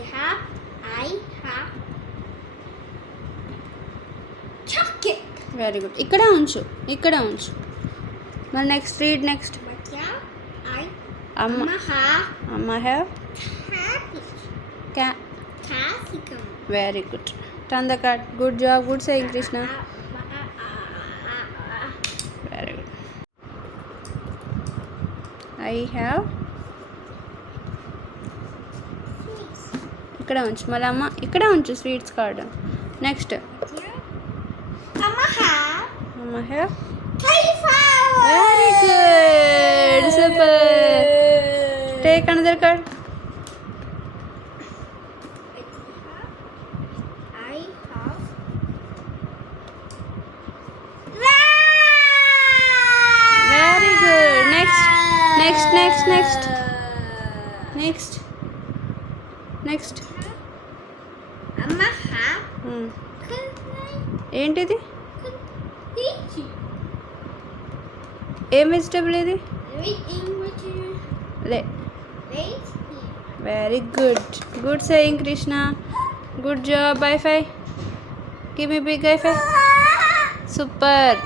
I have chocolate. Very good. ఇక్కడ ఉంచు. మరి next read next. Amma have అమ్మ have capsicum. Very good. Turn the card. Good job. Good saying Krishna. Very good. I have ఇక్కడ ఉంచు. మళ్ళీ అమ్మ ఇక్కడ ఉంచు sweets card. Next Amma have అమ్మ have cauliflower. Very good. Super. Take another card. I have very good. Next Amma have ఏంటిది? lychee. ఏం వెజిటబుల్ ఇది? లే. Very good saying Krishna. Good job. By phi. Give me big hi-fi. Super.